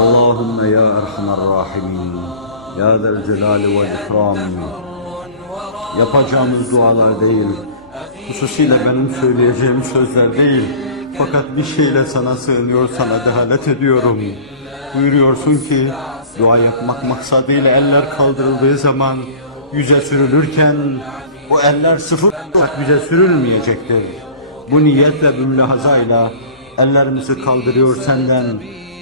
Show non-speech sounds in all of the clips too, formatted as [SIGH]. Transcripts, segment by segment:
اللهم يا أرحم الراحمين Ya ذا الجلال والإكرام Yapacağımız dualar değil, hususiyle benim söyleyeceğim sözler değil, fakat bir şeyle sana sığınıyor, sana dehalet ediyorum. Buyuruyorsun ki, dua yapmak maksadıyla eller kaldırıldığı zaman yüze sürülürken, o eller sıfır olarak yüze sürülmeyecektir. Bu niyet ve mülahazayla ellerimizi kaldırıyor senden,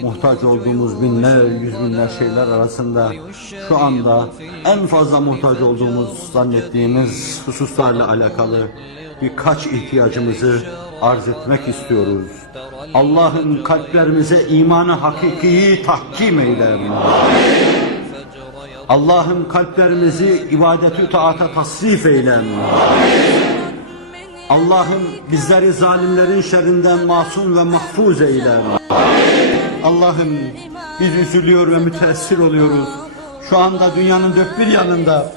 muhtaç olduğumuz binler, yüz binler şeyler arasında şu anda en fazla muhtaç olduğumuz zannettiğimiz hususlarla alakalı birkaç ihtiyacımızı arz etmek istiyoruz. Allah'ın kalplerimize imanı hakikiyi tahkim eyle. Allah'ım kalplerimizi ibadetü taata tasrif eyle. Allah'ım bizleri zalimlerin şerrinden masum ve mahfuz eyle. Allah'ım biz üzülüyor ve müteessir oluyoruz. Şu anda dünyanın dört bir yanında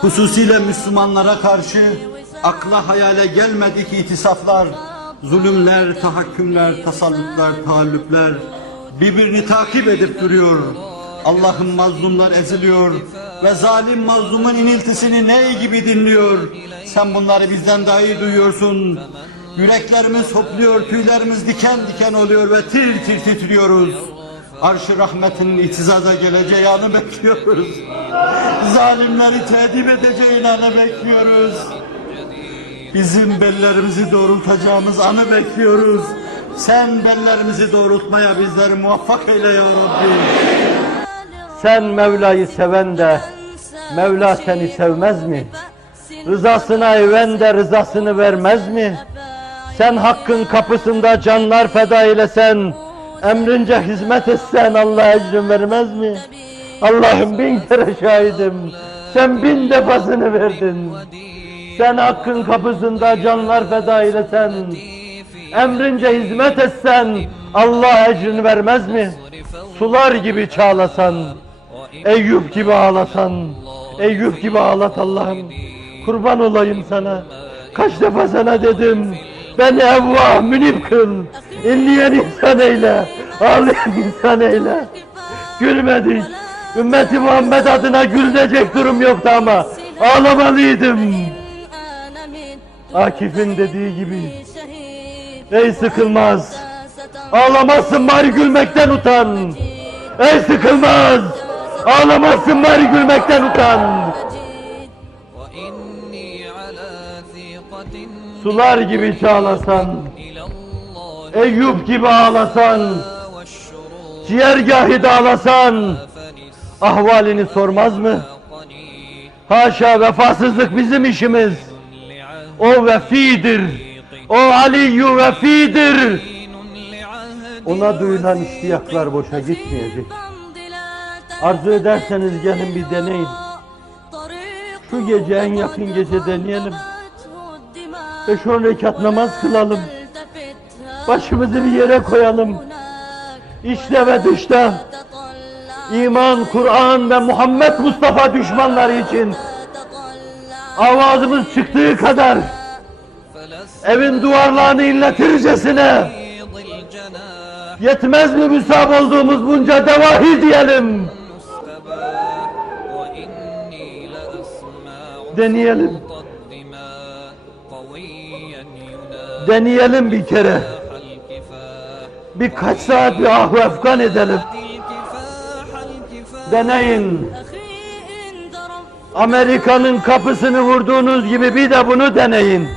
hususiyle Müslümanlara karşı akla hayale gelmedik itisaflar, zulümler, tahakkümler, tasallutlar, taallüpler birbirini takip edip duruyor. Allah'ım mazlumlar eziliyor ve zalim mazlumun iniltisini ney gibi dinliyor. Sen bunları bizden daha iyi duyuyorsun. Yüreklerimiz hopluyor, tüylerimiz diken diken oluyor ve tir tir titriyoruz. Arş-ı rahmetin itizaza geleceği anı [LAUGHS] bekliyoruz. Zalimleri tedip edeceğin anı bekliyoruz. Bizim bellerimizi doğrultacağımız anı bekliyoruz. Sen bellerimizi doğrultmaya bizleri muvaffak eyle ya Rabbi. Sen Mevla'yı seven de Mevla seni sevmez mi? Rızasına even de rızasını vermez mi? Sen hakkın kapısında canlar feda eylesen, emrince hizmet etsen Allah ecrin vermez mi? Allah'ım bin kere şahidim, sen bin defasını verdin. Sen hakkın kapısında canlar feda eylesen, emrince hizmet etsen Allah ecrini vermez mi? Sular gibi çağlasan, Eyüp gibi ağlasan, Eyüp gibi ağlat Allah'ım. Kurban olayım sana. Kaç defa sana dedim, beni evvah münip kıl, inleyen insan eyle, ağlayan insan eyle. Gülmedik, ümmeti Muhammed adına gülünecek durum yoktu ama ağlamalıydım. Akif'in dediği gibi. Ey sıkılmaz. Ağlamazsın bari gülmekten utan. Ey sıkılmaz. Ağlamazsın bari gülmekten utan. Sular gibi çağlasan. Eyüp gibi ağlasan. Ciğergahı dağlasan. Ahvalini sormaz mı? Haşa vefasızlık bizim işimiz. O vefidir. O Aliyyü vefidir. Ona duyulan istiyaklar boşa gitmeyecek. Arzu ederseniz gelin bir deneyin. Şu gece en yakın gece deneyelim. Beş on rekat namaz kılalım. Başımızı bir yere koyalım. İşte ve dışta iman, Kur'an ve Muhammed Mustafa düşmanları için avazımız çıktığı kadar evin duvarlarını inletircesine yetmez mi müsab olduğumuz bunca devahi diyelim. Deneyelim. Deneyelim bir kere. Birkaç saat bir ahu efkan edelim. Deneyin. Amerika'nın kapısını vurduğunuz gibi bir de bunu deneyin.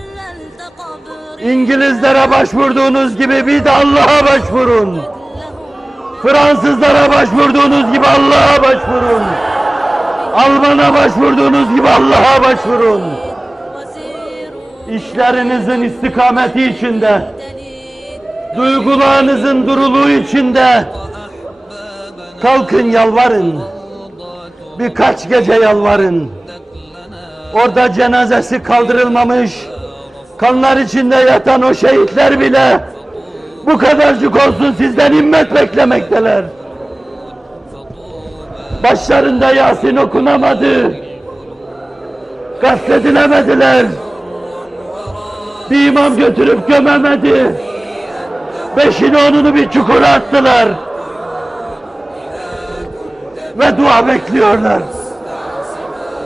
İngilizlere başvurduğunuz gibi bir de Allah'a başvurun. Fransızlara başvurduğunuz gibi Allah'a başvurun. Alman'a başvurduğunuz gibi Allah'a başvurun. İşlerinizin istikameti içinde, duygularınızın duruluğu içinde kalkın yalvarın. Birkaç gece yalvarın. Orada cenazesi kaldırılmamış Kanlar içinde yatan o şehitler bile bu kadarcık olsun sizden himmet beklemekteler. Başlarında Yasin okunamadı. Kastedilemediler. Bir imam götürüp gömemedi. Beşini onunu bir çukura attılar. Ve dua bekliyorlar.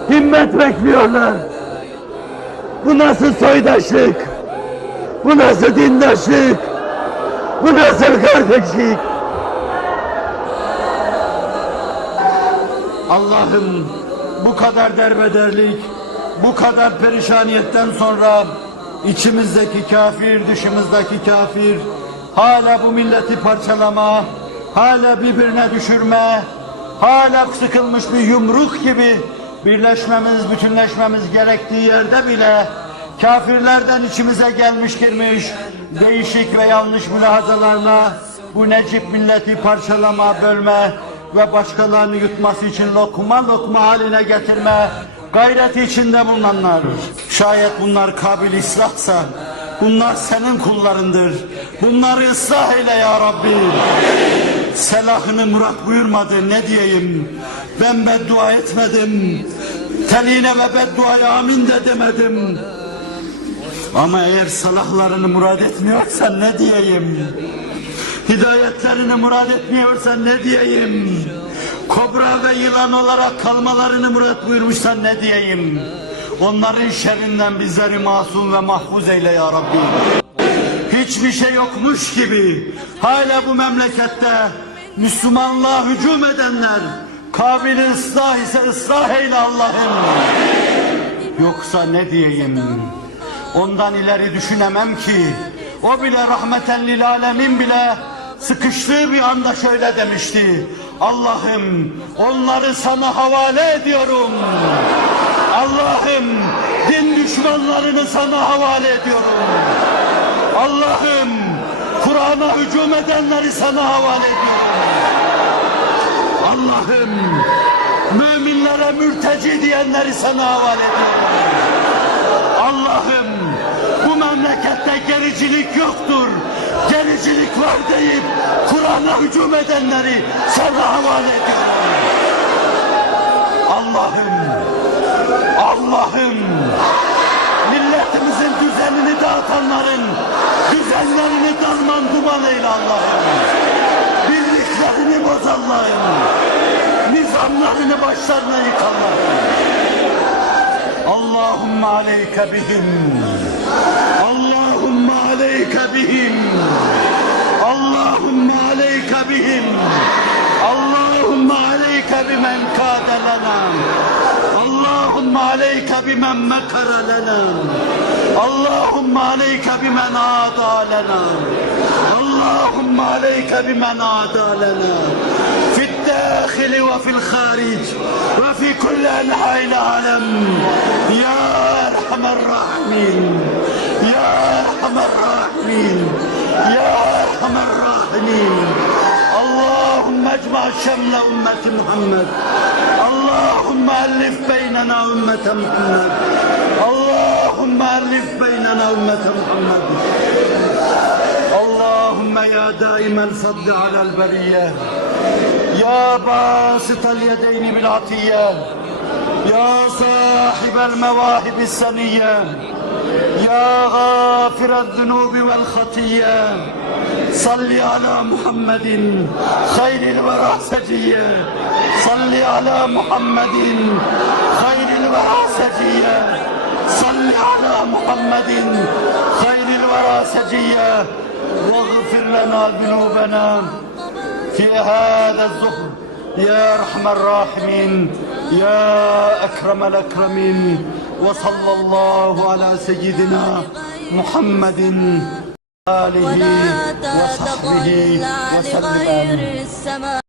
Himmet bekliyorlar. Bu nasıl soydaşlık? Bu nasıl dindaşlık? Bu nasıl kardeşlik? Allah'ım bu kadar derbederlik, bu kadar perişaniyetten sonra içimizdeki kafir, dışımızdaki kafir, hala bu milleti parçalama, hala birbirine düşürme, hala sıkılmış bir yumruk gibi birleşmemiz, bütünleşmemiz gerektiği yerde bile kafirlerden içimize gelmiş girmiş değişik ve yanlış mülahazalarla bu necip milleti parçalama, bölme ve başkalarını yutması için lokma lokma haline getirme gayreti içinde bulunanlar. Şayet bunlar kabil ıslahsa bunlar senin kullarındır. Bunları ıslah eyle ya Rabbi. Selahını murat buyurmadı ne diyeyim. Ben beddua etmedim. Teline ve bedduaya amin de demedim. Ama eğer salahlarını murad etmiyorsan ne diyeyim? Hidayetlerini murad etmiyorsan ne diyeyim? Kobra ve yılan olarak kalmalarını murat buyurmuşsan ne diyeyim? Onların şerrinden bizleri masum ve mahfuz eyle ya Rabbi. Hiçbir şey yokmuş gibi hala bu memlekette Müslümanlığa hücum edenler kabili ıslah ise ıslah eyle Allah'ım. Yoksa ne diyeyim? Ondan ileri düşünemem ki. O bile rahmeten lil alemin bile sıkıştığı bir anda şöyle demişti. Allah'ım onları sana havale ediyorum. Allah'ım din düşmanlarını sana havale ediyorum. Allah'ım Kur'an'a hücum edenleri sana havale ediyorum. Allah'ım müminlere mürteci diyenleri sana havale ediyorum. Allah'ım bu memlekette gericilik yoktur. Gericilik var deyip Kur'an'a hücum edenleri sana havale ediyorum. Allah'ım, Allah'ım dağıtanların düzenlerini darman duman eyle Allah'ım. Birliklerini boz Allah'ım. Nizamlarını başlarına yık Allah'ım. Allahümme aleyke bihim. Allahümme aleyke bihim. Allahümme aleyke bihim. Allahümme aleyke bimen kâde lana. عليك بمن مكر لنا. اللهم عليك بمن عادى لنا. اللهم عليك بمن عادى لنا. في الداخل وفي الخارج وفي كل أنحاء العالم. يا أرحم الراحمين. يا أرحم الراحمين. يا أرحم الراحمين. اللهم اجمع شمل أمة محمد. اللهم ألف بيننا أمة محمد. اللهم ألف بيننا أمة محمد. اللهم يا دائم الفضل على البرية. يا باسط اليدين بالعطيه يا صاحب المواهب السنية. يا غافر الذنوب والخطية. صل على محمد خير الورى سجيه صل على محمد خير الورى سجيه صل على محمد خير الورى سجيه واغفر لنا ذنوبنا في هذا الزهر. يا أرحم الراحمين يا أكرم الأكرمين وصلى الله على سيدنا محمد آله وصحبه وسلم.